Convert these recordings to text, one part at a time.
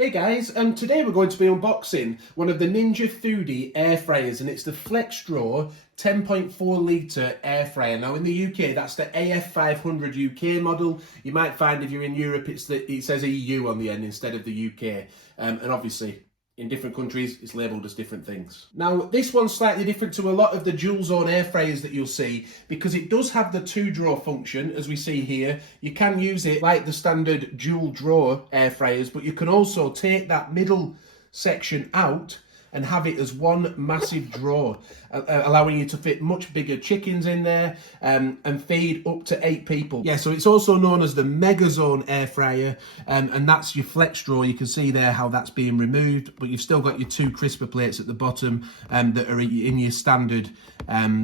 Hey guys, today we're going to be unboxing one of the Ninja Foodi air fryers, and it's the FlexDrawer 10.4 litre air fryer. Now in the UK that's the AF500UK model. You might find if you're in Europe it says EU on the end instead of the UK, and obviously in different countries it's labelled as different things. Now this one's slightly different to a lot of the dual zone air fryers that you'll see because it does have the 2-drawer function, as we see here. You can use it like the standard dual drawer air fryers, but you can also take that middle section out and have it as one massive drawer, allowing you to fit much bigger chickens in there and feed up to 8 people. Yeah, so it's also known as the MEGAZONE air fryer, and that's your FlexDrawer. You can see there how that's being removed, but you've still got your 2 crisper plates at the bottom that are in your standard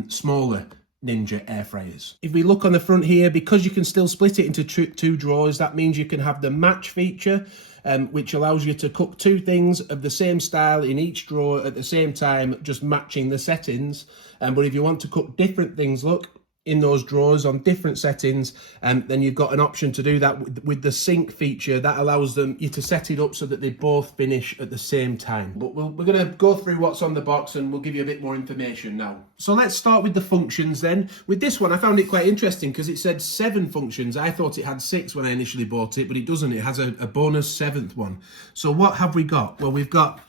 smaller Ninja air fryers. If we look on the front here, because you can still split it into 2 drawers, that means you can have the match feature, which allows you to cook 2 things of the same style in each drawer at the same time, just matching the settings. But if you want to cook different things, look, in those drawers on different settings, then you've got an option to do that with the sync feature. That allows you to set it up so that they both finish at the same time. But we're going to go through what's on the box and we'll give you a bit more information now. So let's start with the functions then. With this one I found it quite interesting because it said 7 functions. I thought it had 6 when I initially bought it, but it doesn't. It has a bonus 7th one. So what have we got? Well, we've got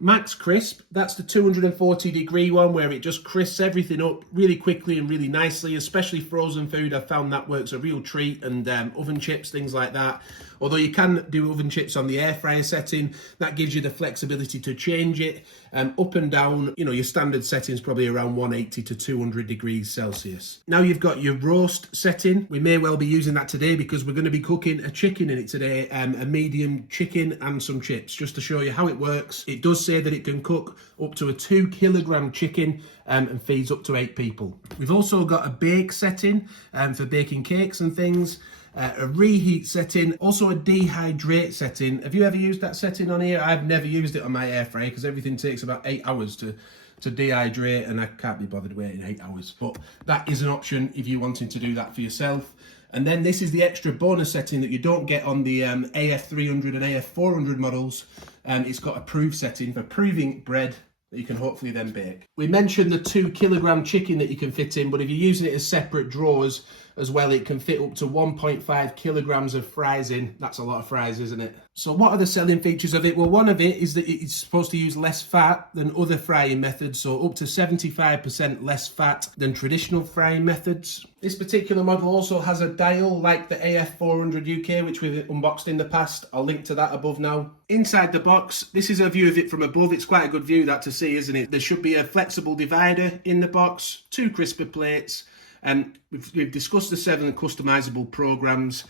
Max Crisp. That's the 240-degree one where it just crisps everything up really quickly and really nicely, especially frozen food. I've found that works a real treat, and oven chips, things like that. Although you can do oven chips on the air fryer setting, that gives you the flexibility to change it up and down. You know, your standard setting is probably around 180 to 200 degrees Celsius. Now you've got your roast setting. We may well be using that today because we're going to be cooking a chicken in it today, a medium chicken and some chips, just to show you how it works. It does say that it can cook up to a 2-kilogram chicken and feeds up to 8 people. We've also got a bake setting for baking cakes and things. A reheat setting, also a dehydrate setting. Have you ever used that setting on here? I've never used it on my air fryer because everything takes about 8 hours to dehydrate, and I can't be bothered waiting 8 hours. But that is an option if you're wanting to do that for yourself. And then this is the extra bonus setting that you don't get on the AF300 and AF400 models. It's got a proof setting for proving bread that you can hopefully then bake. We mentioned the 2-kilogram chicken that you can fit in, but if you're using it as separate drawers as well, it can fit up to 1.5 kilograms of fries in. That's a lot of fries, isn't it? So what are the selling features of it? Well, one of it is that it's supposed to use less fat than other frying methods, so up to 75% less fat than traditional frying methods. This particular model also has a dial like the AF400UK, which we've unboxed in the past. I'll link to that above now. Inside the box, this is a view of it from above. It's quite a good view that to see, isn't it? There should be a flexible divider in the box, 2 crisper plates, and we've discussed the 7 customizable programs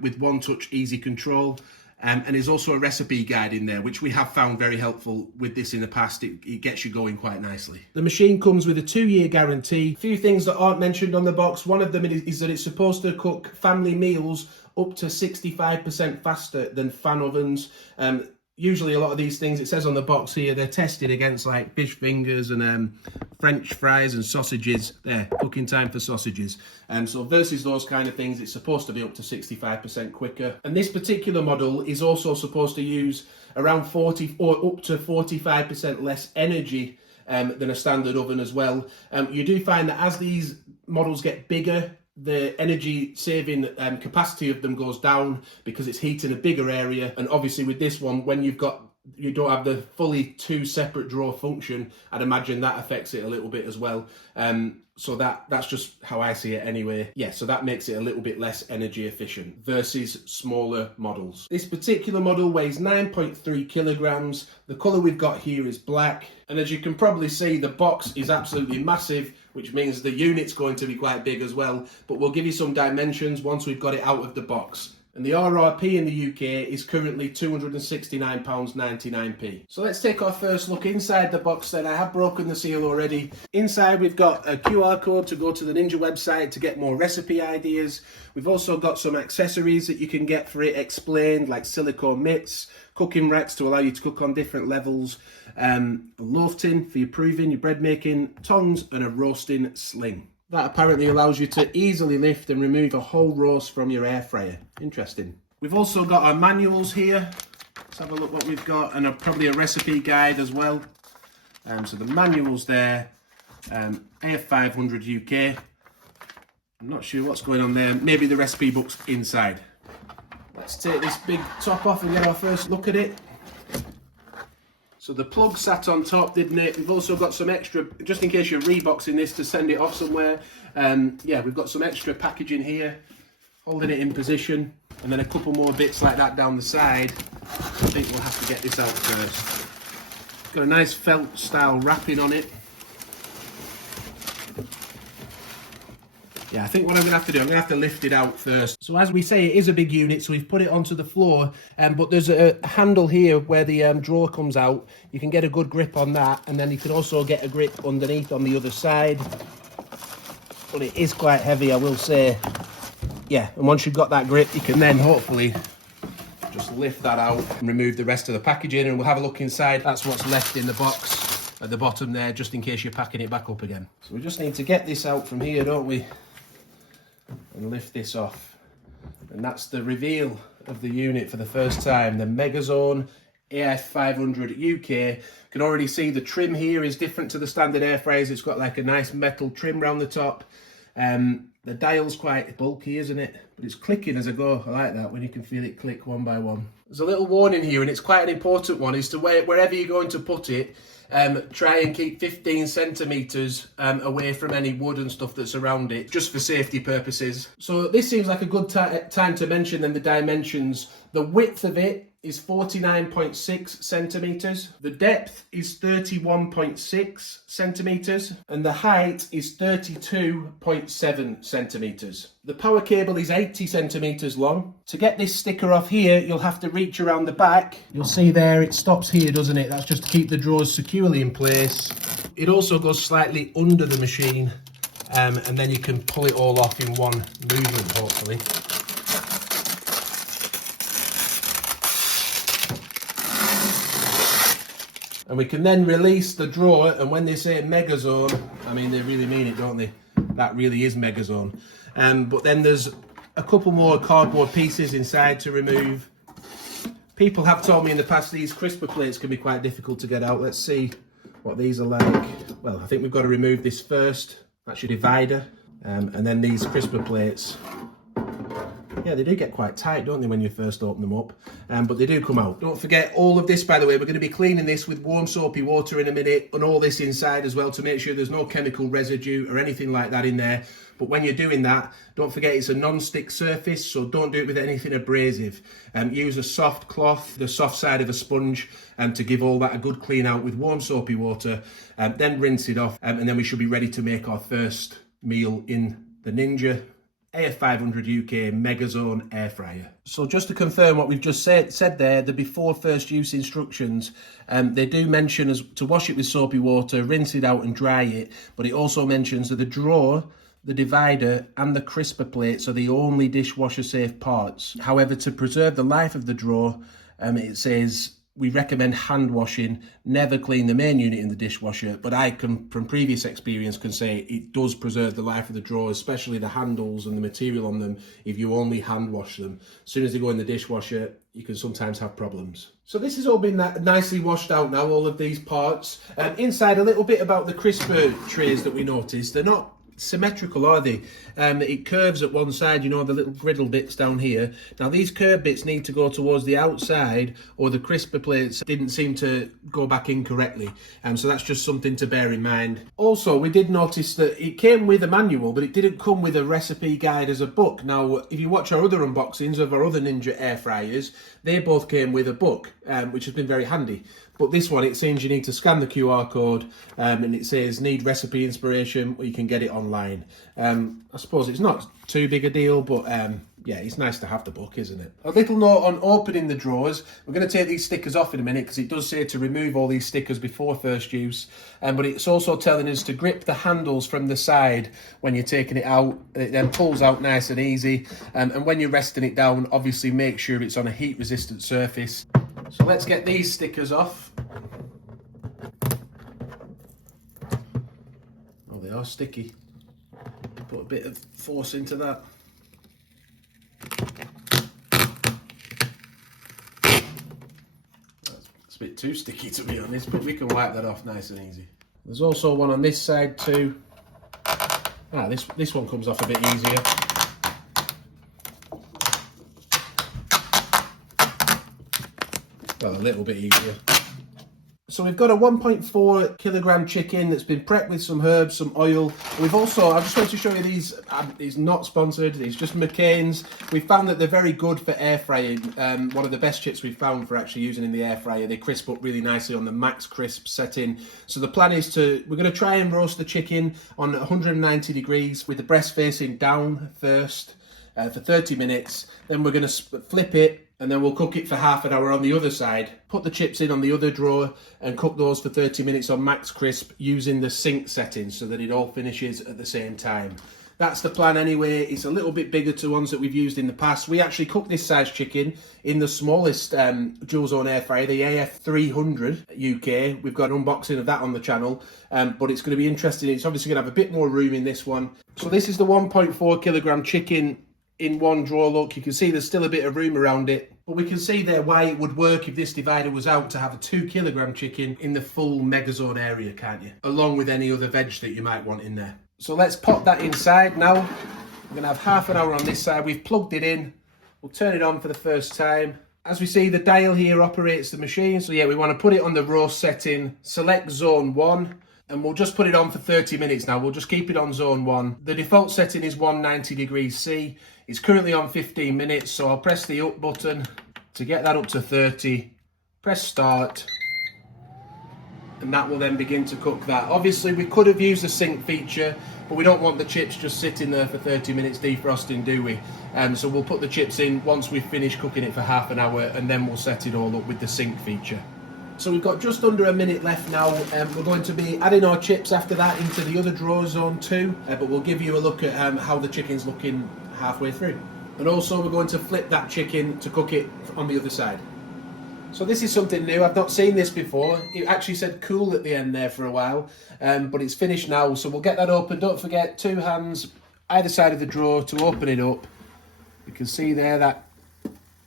with one-touch easy control. And there's also a recipe guide in there, which we have found very helpful with this in the past. It gets you going quite nicely. The machine comes with a 2-year guarantee. A few things that aren't mentioned on the box. One of them is that it's supposed to cook family meals up to 65% faster than fan ovens. Usually a lot of these things, it says on the box here, they're tested against like fish fingers and French fries and sausages. There, cooking time for sausages. So versus those kind of things, it's supposed to be up to 65% quicker. And this particular model is also supposed to use around 40 or up to 45% less energy than a standard oven as well. You do find that as these models get bigger, the energy saving capacity of them goes down because it's heating a bigger area. And obviously with this one, when you don't have the fully 2 separate drawer function, I'd imagine that affects it a little bit as well. So that's just how I see it anyway. Yeah, so that makes it a little bit less energy efficient versus smaller models. This particular model weighs 9.3 kilograms. The colour we've got here is black. And as you can probably see, the box is absolutely massive, which means the unit's going to be quite big as well. But we'll give you some dimensions once we've got it out of the box. And the RRP in the UK is currently £269.99. So let's take our first look inside the box then. I have broken the seal already. Inside we've got a QR code to go to the Ninja website to get more recipe ideas. We've also got some accessories that you can get for it explained, like silicone mitts, cooking racks to allow you to cook on different levels, a loaf tin for your proving, your bread making, tongs, and a roasting sling. That apparently allows you to easily lift and remove a whole roast from your air fryer. Interesting. We've also got our manuals here. let's have a look what we've got, and probably a recipe guide as well. So the manual's there, AF500UK. I'm not sure what's going on there. Maybe the recipe book's inside. Let's take this big top off and get our first look at it. So the plug sat on top, didn't it? We've also got some extra, just in case you're reboxing this to send it off somewhere. Yeah, we've got some extra packaging here, holding it in position, and then a couple more bits like that down the side. I think we'll have to get this out first. Got a nice felt style wrapping on it. Yeah, I think what I'm going to have to do, I'm going to have to lift it out first. So as we say, it is a big unit, so we've put it onto the floor, but there's a handle here where the drawer comes out. You can get a good grip on that, and then you can also get a grip underneath on the other side. But it is quite heavy, I will say. Yeah, and once you've got that grip, you can then hopefully just lift that out and remove the rest of the packaging, and we'll have a look inside. That's what's left in the box at the bottom there, just in case you're packing it back up again. So we just need to get this out from here, don't we? And lift this off, and that's the reveal of the unit for the first time, the MEGAZONE AF500UK. You can already see the trim here is different to the standard air fryers. It's got like a nice metal trim around the top. The dial's quite bulky, isn't it? But it's clicking as I go. I like that when you can feel it click one by one. There's a little warning here, and it's quite an important one, is to wherever you're going to put it, try and keep 15 centimetres away from any wood and stuff that's around it, just for safety purposes. So this seems like a good time to mention then the dimensions. The width of it is 49.6 centimetres. The depth is 31.6 centimetres. And the height is 32.7 centimetres. The power cable is 80 centimetres long. To get this sticker off here, you'll have to reach around the back. You'll see there it stops here, doesn't it? That's just to keep the drawers securely in place. It also goes slightly under the machine, and then you can pull it all off in one movement, hopefully. And we can then release the drawer, and when they say MEGAZONE, I mean, they really mean it, don't they? That really is MEGAZONE. But then there's a couple more cardboard pieces inside to remove. People have told me in the past these crisper plates can be quite difficult to get out. Let's see what these are like. Well, I think we've got to remove this first. That's your divider. And then these crisper plates. Yeah, they do get quite tight, don't they, when you first open them up? But they do come out. Don't forget all of this, by the way, we're going to be cleaning this with warm soapy water in a minute, and all this inside as well, to make sure there's no chemical residue or anything like that in there. But when you're doing that, don't forget it's a non-stick surface, so don't do it with anything abrasive. Use a soft cloth, the soft side of a sponge, to give all that a good clean out with warm soapy water. Then rinse it off, and then we should be ready to make our first meal in the Ninja AF500UK MEGAZONE air fryer. So just to confirm what we've just said there, the before first use instructions, they do mention as to wash it with soapy water, rinse it out and dry it, but it also mentions that the drawer, the divider and the crisper plates are the only dishwasher safe parts. However, to preserve the life of the drawer, it says we recommend hand washing, never clean the main unit in the dishwasher, but I can, from previous experience, can say it does preserve the life of the drawer, especially the handles and the material on them, if you only hand wash them. As soon as they go in the dishwasher, you can sometimes have problems. So this has all been nicely washed out now, all of these parts. Inside, a little bit about the crisper trays that we noticed. They're not symmetrical, are they? It curves at one side, you know, the little griddle bits down here. Now these curved bits need to go towards the outside, or the crisper plates didn't seem to go back in correctly, so that's just something to bear in mind. Also, we did notice that it came with a manual, but it didn't come with a recipe guide as a book. Now if you watch our other unboxings of our other Ninja air fryers, they both came with a book, which has been very handy. But this one, it seems you need to scan the QR code, and it says need recipe inspiration, or you can get it online. I suppose it's not too big a deal, but yeah, it's nice to have the book, isn't it? A little note on opening the drawers. We're going to take these stickers off in a minute, because it does say to remove all these stickers before first use. But it's also telling us to grip the handles from the side when you're taking it out. It then pulls out nice and easy. And when you're resting it down, obviously make sure it's on a heat-resistant surface. So let's get these stickers off. Oh, they are sticky. Put a bit of force into that. It's a bit too sticky to be honest, but we can wipe that off nice and easy. There's also one on this side too. This one comes off a bit easier. Well, a little bit easier. So we've got a 1.4 kilogram chicken that's been prepped with some herbs, some oil. We've also, I just wanted to show you these, it's not sponsored, it's just McCain's. We found that they're very good for air frying. One of the best chips we've found for actually using in the air fryer. They crisp up really nicely on the max crisp setting. So the plan is we're going to try and roast the chicken on 190 degrees with the breast facing down first for 30 minutes. Then we're going to flip it, and then we'll cook it for half an hour on the other side. Put the chips in on the other drawer and cook those for 30 minutes on max crisp using the sync settings so that it all finishes at the same time. That's the plan anyway. It's a little bit bigger to ones that we've used in the past. We actually cook this size chicken in the smallest dual zone air fryer, the AF500UK. We've got an unboxing of that on the channel, but it's going to be interesting. It's obviously going to have a bit more room in this one. So this is the 1.4 kilogram chicken in one drawer. Look, you can see there's still a bit of room around it, but we can see there why it would work if this divider was out to have a 2 kilogram chicken in the full megazone area, can't you? Along with any other veg that you might want in there. So let's pop that inside now. We're gonna have half an hour on this side. We've plugged it in. We'll turn it on for the first time. As we see, the dial here operates the machine. So yeah, we want to put it on the roast setting, select zone 1, and we'll just put it on for 30 minutes now. We'll just keep it on zone 1. The default setting is 190 degrees C. It's currently on 15 minutes, so I'll press the up button to get that up to 30. Press start, and that will then begin to cook that. Obviously, we could have used the sync feature, but we don't want the chips just sitting there for 30 minutes defrosting, do we? So we'll put the chips in once we've finished cooking it for half an hour, and then we'll set it all up with the sync feature. So we've got just under a minute left now. We're going to be adding our chips after that into the other drawer, zone 2, but we'll give you a look at how the chicken's looking halfway through. And also we're going to flip that chicken to cook it on the other side. So this is something new. I've not seen this before. It actually said cool at the end there for a while, but it's finished now. So we'll get that open. Don't forget, 2 hands either side of the drawer to open it up. You can see there that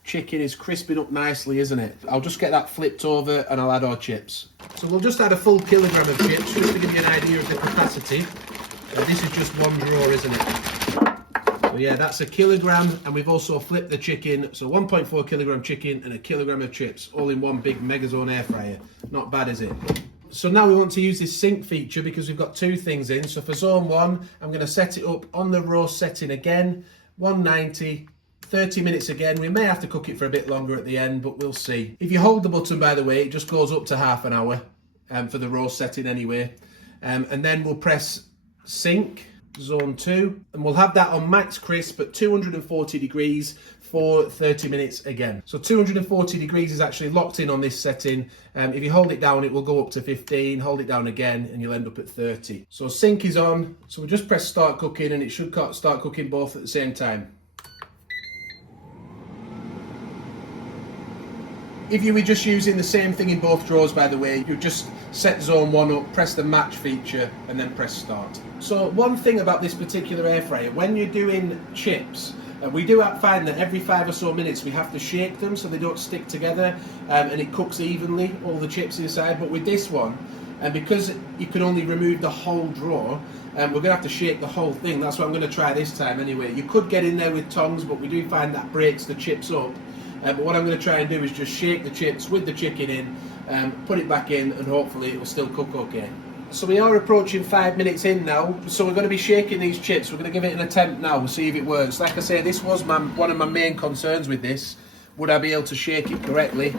chicken is crisping up nicely, isn't it? I'll just get that flipped over and I'll add our chips. So we'll just add a full kilogram of chips just to give you an idea of the capacity. This is just one drawer, isn't it? So yeah, that's a kilogram, and we've also flipped the chicken. So 1.4 kilogram chicken and a kilogram of chips, all in one big Megazone air fryer. Not bad, is it? So now we want to use this sync feature because we've got 2 things in. So for zone 1, I'm going to set it up on the roast setting again, 190. 30 minutes again. We may have to cook it for a bit longer at the end, but we'll see. If you hold the button, by the way, it just goes up to half an hour for the roast setting anyway. And then we'll press sync, zone 2, and we'll have that on max crisp at 240 degrees for 30 minutes again. So 240 degrees is actually locked in on this setting. If you hold it down, it will go up to 15, hold it down again, and you'll end up at 30. So sync is on, so we just press start cooking, and it should start cooking both at the same time. If you were just using the same thing in both drawers, by the way, you just set zone 1 up, press the match feature, and then press start. So one thing about this particular air fryer, when you're doing chips, we do find that every 5 or so minutes we have to shake them so they don't stick together, and it cooks evenly, all the chips inside. But with this one, and because you can only remove the whole drawer, we're going to have to shake the whole thing. That's what I'm going to try this time anyway. You could get in there with tongs, but we do find that breaks the chips up. But what I'm going to try and do is just shake the chips with the chicken in, put it back in, and hopefully it will still cook okay. So we are approaching 5 minutes in now, so we're going to be shaking these chips. We're going to give it an attempt now, we'll see if it works. Like I say, this was one of my main concerns with this. Would I be able to shake it correctly?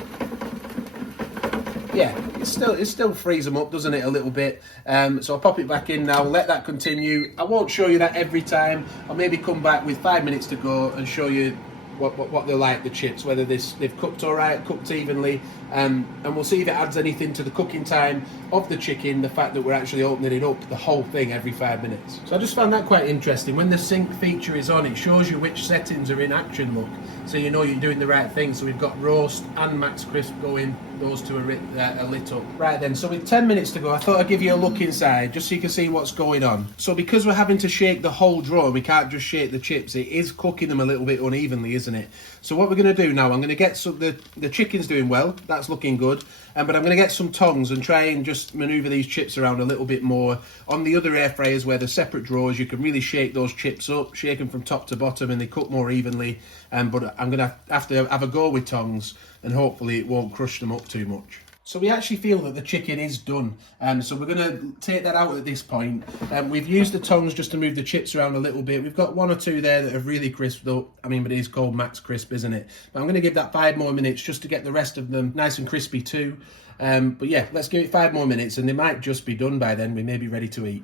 Yeah, it still frees them up, doesn't it, a little bit. So I'll pop it back in now, let that continue. I won't show you that every time. I'll maybe come back with 5 minutes to go and show you what they're like, the chips, whether they've cooked all right, cooked evenly, and we'll see if it adds anything to the cooking time of the chicken, the fact that we're actually opening it up, the whole thing, every 5 minutes. So I just found that quite interesting. When the sync feature is on, it shows you which settings are in action, look, so you know you're doing the right thing. So we've got roast and max crisp going, those two are lit up. Right then, so with 10 minutes to go, I thought I'd give you a look inside just so you can see what's going on. So because we're having to shake the whole drawer, we can't just shake the chips. It is cooking them a little bit unevenly, isn't it? isn't it? So what we're going to do now, I'm going to get the chicken's doing well, that's looking good, but I'm going to get some tongs and try and just manoeuvre these chips around a little bit more. On the other air fryers where there's separate drawers, you can really shake those chips up, shake them from top to bottom, and they cook more evenly. But I'm going to have a go with tongs, and hopefully it won't crush them up too much. So we actually feel that the chicken is done, so we're going to take that out at this point. We've used the tongs just to move the chips around a little bit. We've got one or two there that have really crisped up. I mean, but it is called max crisp, isn't it? But I'm going to give that 5 more minutes just to get the rest of them nice and crispy too. But yeah, let's give it 5 more minutes and they might just be done by then. We may be ready to eat.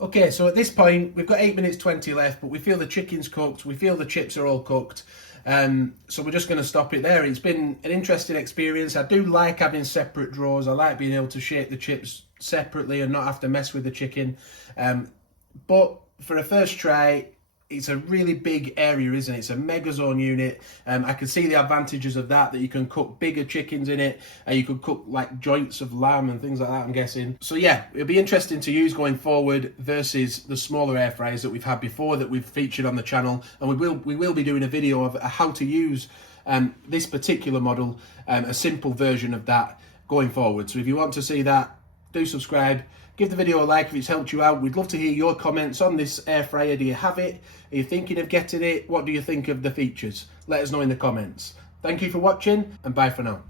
Okay, so at this point, we've got 8 minutes 20 left, but we feel the chicken's cooked. We feel the chips are all cooked. So we're just going to stop it there. It's been an interesting experience. I do like having separate drawers. I like being able to shake the chips separately and not have to mess with the chicken. But for a first try, it's a really big area, isn't it? It's a MEGAZONE unit. I can see the advantages of that you can cook bigger chickens in it, and you could cook like joints of lamb and things like that, I'm guessing. So yeah, it'll be interesting to use going forward versus the smaller air fryers that we've had before that we've featured on the channel. And we will be doing a video of how to use this particular model, a simple version of that going forward. So if you want to see that, do subscribe. Give the video a like if it's helped you out. We'd love to hear your comments on this air fryer. Do you have it? Are you thinking of getting it? What do you think of the features? Let us know in the comments. Thank you for watching, and bye for now.